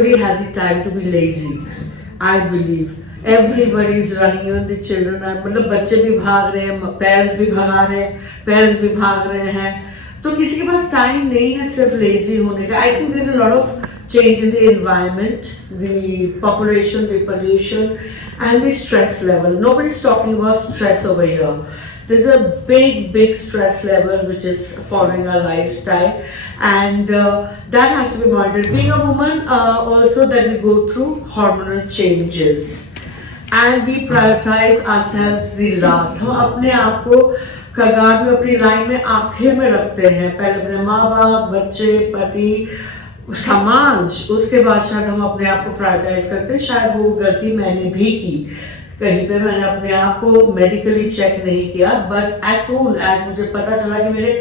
Nobody has the time to be lazy. I believe everybody is running, even the children are, मतलब बच्चे भी भाग रहे हैं, पेरेंट्स भी भगा रहे हैं, पेरेंट्स भी भाग रहे हैं, तो किसी के पास टाइम नहीं है सिर्फ लेजी होने का. I think there is a lot of change in the environment, the population, the pollution, and the stress level. Nobody's talking about stress over here. There's a big stress level which is following our lifestyle, and that has to be monitored. Being a woman, also that we go through hormonal changes, and we prioritize ourselves the last. हम अपने आप को कगार में, अपनी line में, आखिर में रखते हैं. पहले अपने माँ बाप, बच्चे, पति, समाज, उसके बाद शायद हम अपने आप को प्रायोरिटाइज करते हैं. शायद वो गलती मैंने भी की, कहीं पे मैंने अपने आप को मेडिकली चेक नहीं किया. बट एज सून एज मुझे पता चला कि मेरे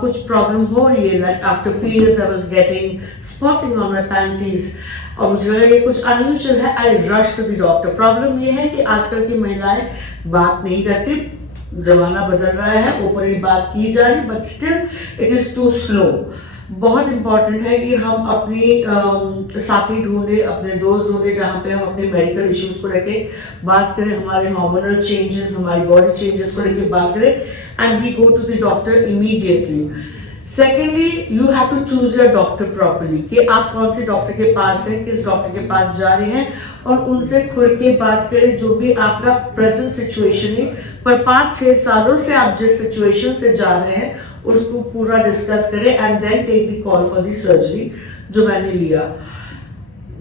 कुछ प्रॉब्लम हो रही है, like after periods I was getting spotting on my panties, और मुझे लगा ये कुछ अनयूजुअल है. I rush to the doctor. Problem ये है कि आजकल की महिलाएं बात नहीं करती. जमाना बदल रहा है, ओपनली बात की जा रही, but still it is too slow. बहुत इंपॉर्टेंट है कि हम अपनी साथी ढूंढे, अपने दोस्त ढूंढे, जहाँ पे हम अपने मेडिकल इश्यूज को लेके बात करें, हमारे हार्मोनल चेंजेस, हमारी बॉडी चेंजेस को लेके बात करें, and we go to the doctor immediately. Secondly, you have to choose your doctor properly, कि आप कौन से डॉक्टर के पास हैं, किस डॉक्टर के पास जा रहे हैं, और उनसे खुल के बात करें जो भी आपका प्रेजेंट सिचुएशन है. पर 5-6 सालों से आप जिस सिचुएशन से जा रहे हैं उसको पूरा डिस्कस करें, and then take the call for the surgery, जो मैंने लिया.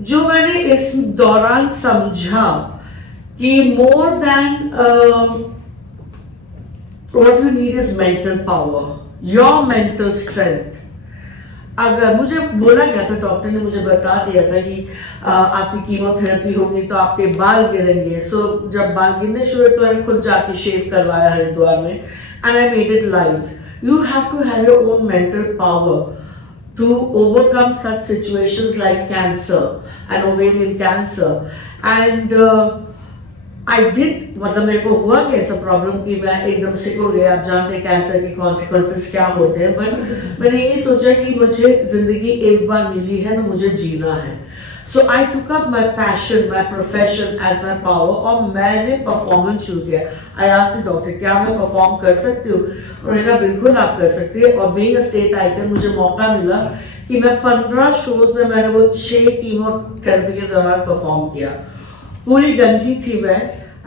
जो मैंने इस दौरान समझा कि more than what you need is mental power, your mental strength. अगर मुझे बोला गया था, डॉक्टर ने मुझे बता दिया था कि आपकी कीमोथेरेपी होगी तो आपके बाल गिरेंगे. सो जब बाल गिरने शुरू तो मैंने खुद जाके शेव करवाया हरिद्वार में, and I made it live. You have to have your own mental power to overcome such situations like cancer and ovarian cancer. And I did, मतलब मेरे को हुआ कि ऐसा प्रॉब्लम कि मैं एकदम सिक हो गया. आप जानते हैं कैंसर के कॉन्सिक्वेंसेस क्या होते हैं, बट मैंने ये सोचा कि मुझे जिंदगी एक बार मिली है तो मुझे जीना है. So I took up my passion, my profession as my power, और मैंने परफॉर्मेंस शुरू किया. I asked the doctor, क्या मैं परफॉर्म कर सकती हूँ? उन्होंने कहा बिल्कुल आप कर सकती है. और being a state icon, मुझे मौका मिला कि मैं 15 शोज में मैंने वो 6 कीमोथेरेपी के दौरान परफॉर्म किया. पूरी गंजी थी मैं.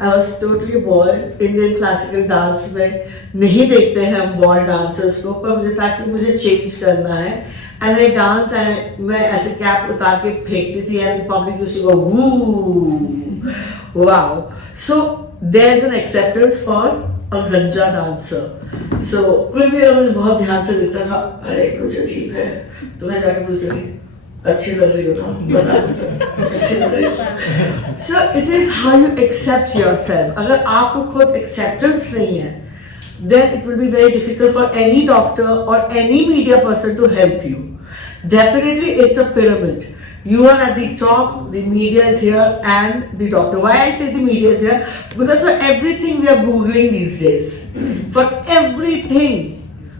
I was totally bored. Indian classical dance में नहीं देखते हैं हम बॉल डांसर्स को, पर मुझे था कि मुझे चेंज करना है. And I dance, and मैं ऐसे कैप उतार के फेंकती थी, and the public used to go woo, wow. So there's an acceptance for a गंजा dancer. So कोई भी मुझे बहुत ध्यान से देखता था, अरे कुछ अजीब है, तो मैं जाके पूछती थी अच्छी लग रही हो ना, अच्छी लग रही हो. So it is how you accept yourself. अगर आपको खुद acceptance नहीं है, then it will be very difficult for any doctor or any media person to help you. Definitely it's a pyramid. You are at the top, the media is here, and the doctor. Why I say the media is here? Because for everything we are Googling these days. For everything.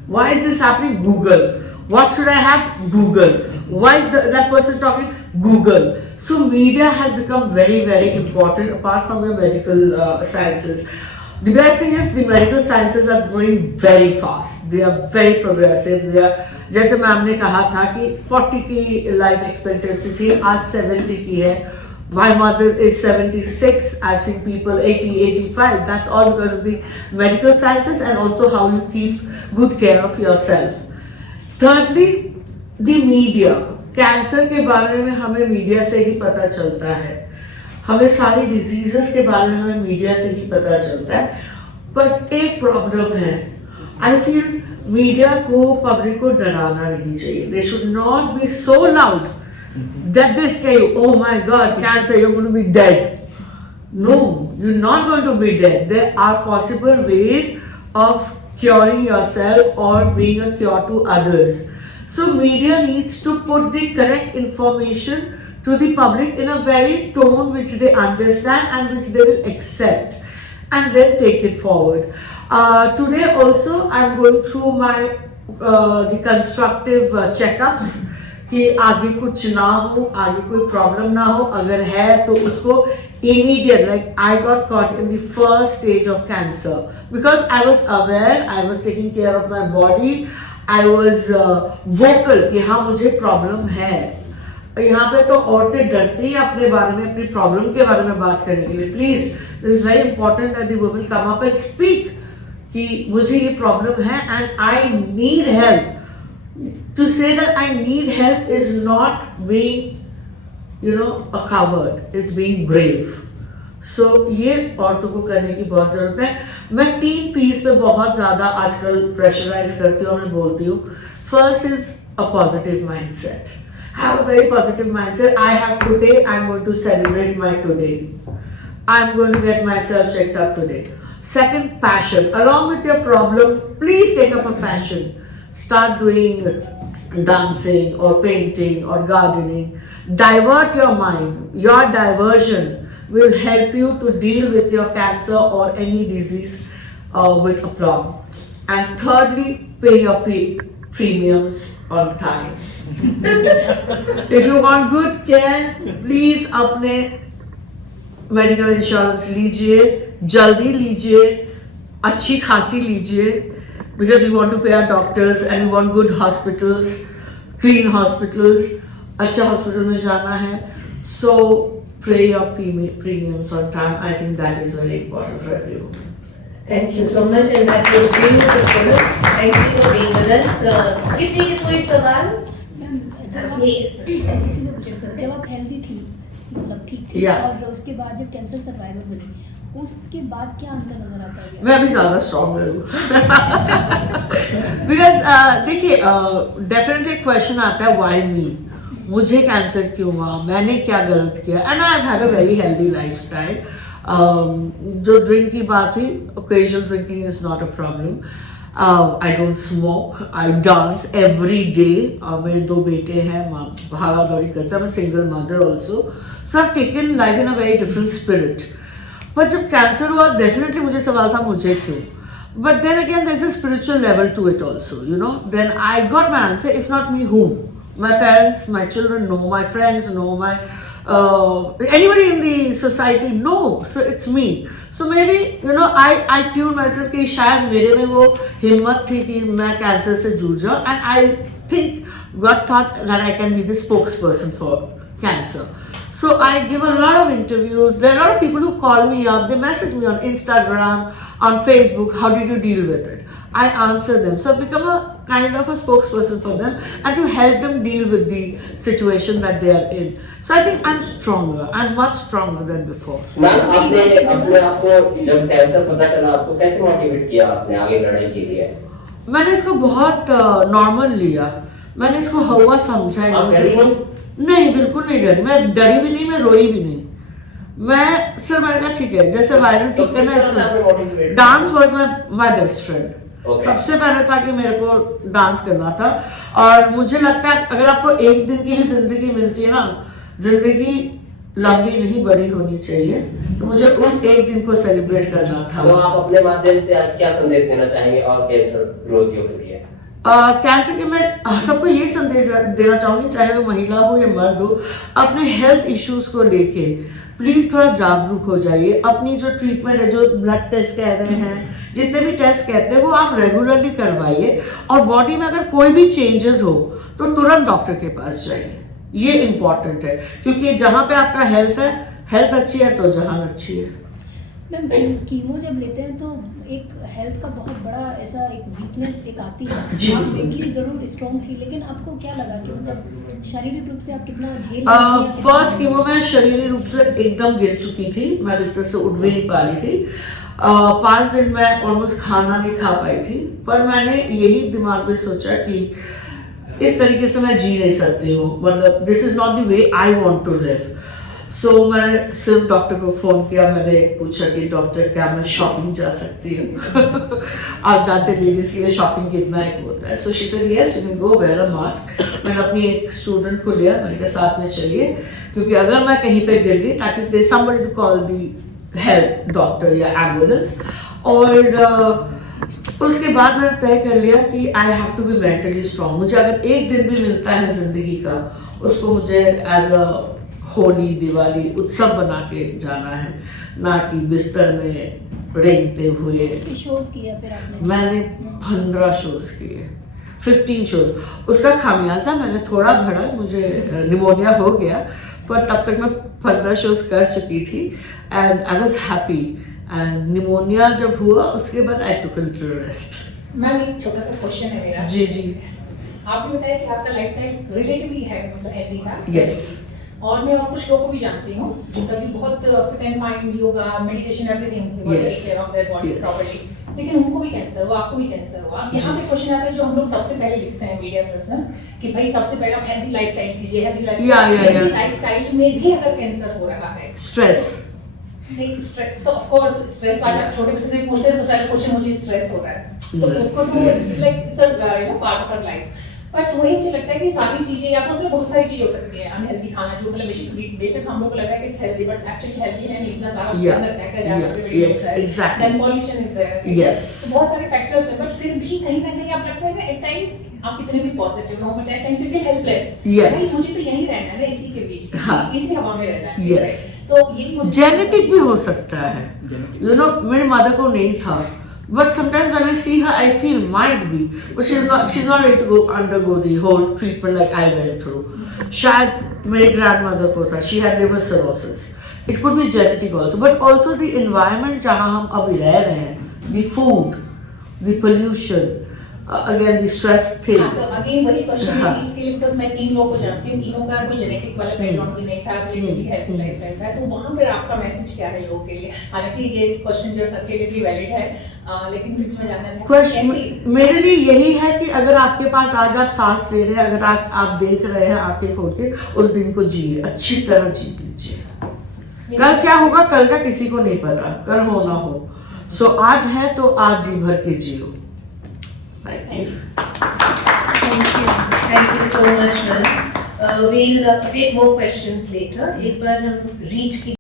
Why is this happening? Google. What should I have? Google. Why is that person talking? Google. So media has become very important apart from your medical sciences. The best thing is the medical sciences are growing very fast. They are very progressive. They are, जैसे ma'am ने कहा था कि 40 की life expectancy थी, आज 70 की है. My mother is 76. I've seen people 80, 85. That's all because of the medical sciences and also how you keep good care of yourself. Thirdly, the media. Cancer के बारे में हमें मीडिया से ही पता चलता है. हमें सारी डिजीजेस के बारे में हमें मीडिया से ही पता चलता है. बट एक प्रॉब्लम है, आई फील मीडिया को, पब्लिक को डराना नहीं चाहिए. They should not be so loud that they say oh my God cancer, you are going to be dead. No, you are not going to be dead. There are possible ways of curing yourself or being a cure to others. So media needs to put the correct information to the public in a very tone which they understand and which they will accept, and then take it forward. Today also I am going through my the constructive checkups कि आगे कुछ ना हो, आगे कोई problem ना हो, अगर है तो उसको immediate, like I got caught in the first stage of cancer because I was aware, I was taking care of my body, I was vocal कि हाँ मुझे प्रॉब्लम है। यहाँ पे तो औरतें डरती हैं अपने बारे में, अपनी प्रॉब्लम के बारे में बात करने के लिए। Please it is very important that the women come up and speak कि मुझे ये प्रॉब्लम है and I need help. To say that I need help is not being a coward, it's being brave. So ये औरतों को करने की बहुत जरूरत है। मैं 3 पीस पे बहुत ज्यादा आजकल प्रेशराइज करती हूँ और मैं बोलती हूँ। First is a positive mindset. Have a very positive mindset. I have today, I'm going to celebrate my today. I'm going to get myself checked up today. Second, passion. Along with your problem, please take up a passion. Start doing dancing or painting or gardening. Divert your mind. Your diversion will help you to deal with your cancer or any disease with aplomb. And thirdly, pay your premiums on time. If you want good care, please अपने medical insurance लीजिए, जल्दी लीजिए, अच्छी खासी लीजिए, because we want to pay our doctors and we want good hospitals, clean hospitals, अच्छा hospital में जाना है. So pay your premiums on time. I think that is very important for everyone. Thank you so much and that was beautiful. Thank you for being with us. किसी के कोई सवाल? किसी से पूछ सकते जब आप हेल्दी थी, मतलब ठीक थी, Yeah. और उसके बाद जब कैंसर सर्वाइवर बनी, उसके बाद क्या अंतर नजर आता है? मैं अभी ज़्यादा स्ट्रॉन्ग हूँ बिकॉज देखिए डेफिनेटली क्वेश्चन आता है व्हाई मी, मुझे कैंसर क्यों हुआ, मैंने क्या गलत किया. And I have had a very healthy lifestyle. जो ड्रिंक की बात हुई, occasional drinking is not a problem. I don't smoke, I dance every day. मेरे 2 बेटे हैं, भागा दौड़ी करता है. मैं single mother also. So I taken life in a very different spirit. पर जब कैंसर हुआ डेफिनेटली मुझे सवाल था मुझे क्यों. But then again there is a spiritual level to it also, you know. Then I got my answer. If not me, whom? My parents, my children know, my friends know, my anybody in the society know. So it's me. So maybe I tune myself कि शायद मेरे में वो हिम्मत थी कि मैं cancer से जूझ जाऊँ. And I think God thought that I can be the spokesperson for cancer. So I give a lot of interviews. There are a lot of people who call me up. They message me on Instagram, on Facebook. How did you deal with it? I answer them. So I've become a kind of a spokesperson for them and to help them deal with the situation that they are in. So I think I'm stronger. I'm much stronger than before. Ma'am, आपने अपने आप को जब cancer पता चला आपको कैसे motivate किया आपने आगे लड़ाई के लिए? मैंने इसको बहुत नॉर्मल लिया. मैंने इसको हवा समझा. आप डरी नहीं? नहीं, बिल्कुल नहीं डरी. मैं डरी भी नहीं, मैं रोई भी नहीं. मैं सिर्फ मैंने कहा ठीक है, जैसे वायरल ठीक है ना, इसमें dance was my best friend. सबसे पहले था कि मेरे को डांस करना था. और मुझे लगता है अगर आपको एक दिन की भी जिंदगी मिलती है ना, जिंदगी लंबी नहीं बड़ी होनी चाहिए. तो मुझे उस एक दिन को सेलिब्रेट करना था. तो आप अपने माध्यम से आज क्या संदेश देना चाहेंगे और कैंसर विरोधियों के लिए? कैंसर के मैं सबको ये संदेश देना चाहूँगी, चाहे वो महिला हो या मर्द हो, अपने हेल्थ इश्यूज को लेके प्लीज़ थोड़ा जागरूक हो जाइए. अपनी जो ट्रीटमेंट है, जो ब्लड टेस्ट कह रहे हैं, जितने भी टेस्ट कहते हैं वो आप रेगुलरली करवाइए. और बॉडी में अगर कोई भी चेंजेस हो तो तुरंत डॉक्टर के पास जाइए. ये इम्पॉर्टेंट है, क्योंकि जहाँ पे आपका हेल्थ है, हेल्थ अच्छी है तो जहान अच्छी है. मैम, कीमो जब लेते हैं तो एक हेल्थ का बहुत बड़ा ऐसा एक वीकनेस एक आती है. जी, आप बिल्कुल. मेंटली जरूर स्ट्रॉन्ग थी, लेकिन आपको क्या लगा कि मतलब शारीरिक रूप से आप कितना झेल रही थी? फर्स्ट कीमो में शारीरिक रूप से एकदम गिर चुकी थी. मैं बिस्तर से उठ भी नहीं पा रही थी. 5 दिन मैं ऑलमोस्ट खाना नहीं खा पाई थी. पर मैंने यही दिमाग में सोचा कि इस तरीके से मैं जी नहीं सकती हूँ. मतलब this is not the way I want to live. So मैंने सिर्फ डॉक्टर को फ़ोन किया. मैंने पूछा कि डॉक्टर क्या मैं शॉपिंग जा सकती हूँ? आप जानते लेडीज़ के लिए शॉपिंग कितना एक होता है. So she said yes, you can go, wear a mask. मैंने अपनी एक स्टूडेंट को लिया. मैंने कहा साथ में चलिए, क्योंकि अगर मैं कहीं पे गिर गई ताकि they somebody to call the help, doctor या एम्बुलेंस. और उसके बाद मैंने तय कर लिया कि I have to be mentally strong. मुझे अगर एक दिन भी मिलता है ज़िंदगी का, उसको मुझे एज अ होली दिवाली उत्सव बना के जाना है, ना कि बिस्तर में रेंगते हुए। शोज किया फिर आपने? मैंने 15 शोज़ किए, 15 शोज़। उसका खामियाजा मैंने थोड़ा भरा, मुझे निमोनिया हो गया, पर तब तक मैं 15 शोज़ कर चुकी थी and I was happy. And pneumonia जब हुआ उसके बाद आई टुक अ लिटिल रेस्ट। मैम एक छोटा सा क्वेश्चन है मेरा। जी जी। आपने बताया कि आपका लाइफस्टाइल रिलेटिवली है, मतलब हेल्दी था। यस। और मैं और कुछ लोगों को भी जानती हूँ जिनका कि बहुत fit and fine, yoga, meditation, everything, Yes. Take care of their body Yes. Properly, लेकिन उनको भी कैंसर हुआ, आपको भी कैंसर हुआ। यहाँ पे क्वेश्चन आता है जो हम लोग सबसे पहले लिखते हैं मीडिया पर्सन, कि भाई सबसे पहले आप हेल्दी लाइफस्टाइल कीजिए, हेल्दी Yeah. लाइफस्टाइल में भी अगर कैंसर हो रहा है, स्ट्रेस। नहीं स्ट्रेस तो ऑफ कोर्स स्ट्रेस वाला छोटे बच्चे से पूछते हैं, सबसे पहले क्वेश्चन मुझे स्ट्रेस हो रहा है, तो Yes, उसको तो yes. Like it's a you know part of our life. But वही मुझे लगता है कि सारी चीजें या तो उसमें बहुत सारी चीजें हो सकती है, अनहेल्दी खाना जो मतलब बेशक हम लोग को लग रहा है कि it's healthy, but actually healthy है नहीं, इतना सारा Yeah. अंदर पैकर है, Yeah. everybody Yes, knows that. exactly. Then pollution is there. Yes. तो बहुत सारे फैक्टर्स हैं, बट फिर भी कहीं ना कहीं आप लगता है ना एट टाइम्स आप कितने भी पॉजिटिव हो, but at times you feel helpless. Yes. मुझे तो यहीं रहना है ना, इसी के बीच, हाँ. इसी हवा में रहना है। Yes. तो ये भी मुझे जेनेटिक भी हो सकता है, यू नो। मेरी मदर को नहीं था, but sometimes when I see her, I feel might be, but she's not ready to go undergo the whole treatment like I went through. शायद मेरी grandmother को था, she had liver cirrhosis. It could be genetic also, but also the environment जहाँ हम अभी रह रहे हैं, the food, the pollution, again the stress thing. हाँ, तो अगेन वही क्वेश्चन हाँ. है, इसके लिए बिकॉज़ मैं 3 लोगों को जानती हूँ, तीनों का कोई जेनेटिक वाला बैकग्राउंड भी नहीं था, रिलेटिवली हेल्थी लाइफस्टाइल था, तो वहाँ पे आपका मैसेज क्या है लोगों के लिए? हालांकि ये क्वेश्चन जो सबके लिए भी वैलिड है, लेकिन फिर भी मैं जानना चाहती क्वेश्चन हूँ कैसे मेरे लिए यही है कि अगर आपके पास आज आप सांस ले रहे हैं, अगर आज आप देख रहे हैं आंखें खोल के, उस दिन को जिए, अच्छी तरह जी लीजिए। कल क्या होगा, कल का किसी को नहीं पता, कल हो ना हो। सो आज है तो आज जी भर के जियो। Thank you. Thank you so much, ma'am. We'll take more questions later. एक बार हम reach की